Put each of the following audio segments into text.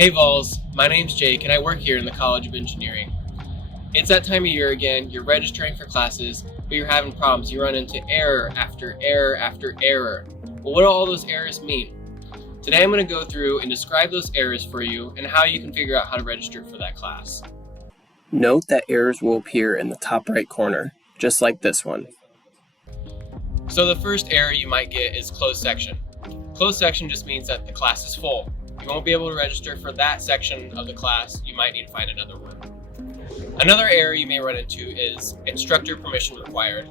Hey Vols, my name's Jake and I work here in the College of Engineering. It's that time of year again, you're registering for classes, but you're having problems. You run into error after error after error. Well, what do all those errors mean? Today I'm going to go through and describe those errors for you and how you can figure out how to register for that class. Note that errors will appear in the top right corner, just like this one. So the first error you might get is closed section. Closed section just means that the class is full. You won't be able to register for that section of the class. You might need to find another one. Another error you may run into is instructor permission required.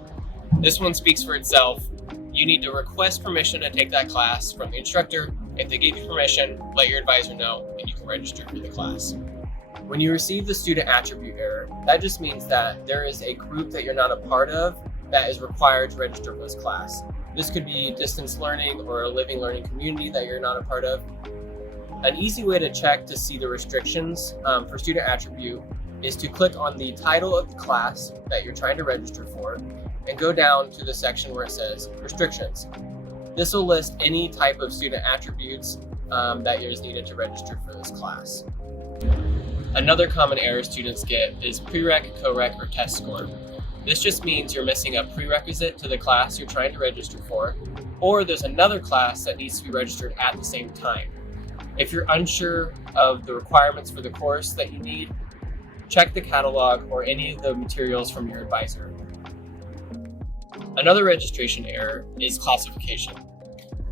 This one speaks for itself. You need to request permission to take that class from the instructor. If they give you permission, let your advisor know and you can register for the class. When you receive the student attribute error, that just means that there is a group that you're not a part of that is required to register for this class. This could be distance learning or a living learning community that you're not a part of. An easy way to check to see the restrictions for student attribute is to click on the title of the class that you're trying to register for and go down to the section where it says restrictions. This will list any type of student attributes that is needed to register for this class. Another common error students get is prereq, coreq, or test score. This just means you're missing a prerequisite to the class you're trying to register for, or there's another class that needs to be registered at the same time. If you're unsure of the requirements for the course that you need, check the catalog or any of the materials from your advisor. Another registration error is classification.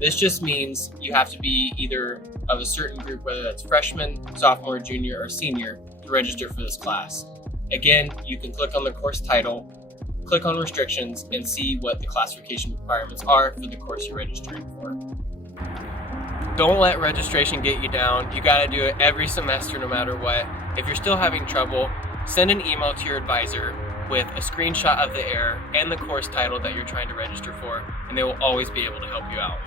This just means you have to be either of a certain group, whether that's freshman, sophomore, junior, or senior, to register for this class. Again, you can click on the course title, click on restrictions, and see what the classification requirements are for the course you're registering for. Don't let registration get you down. You gotta do it every semester no matter what. If you're still having trouble, send an email to your advisor with a screenshot of the error and the course title that you're trying to register for, and they will always be able to help you out.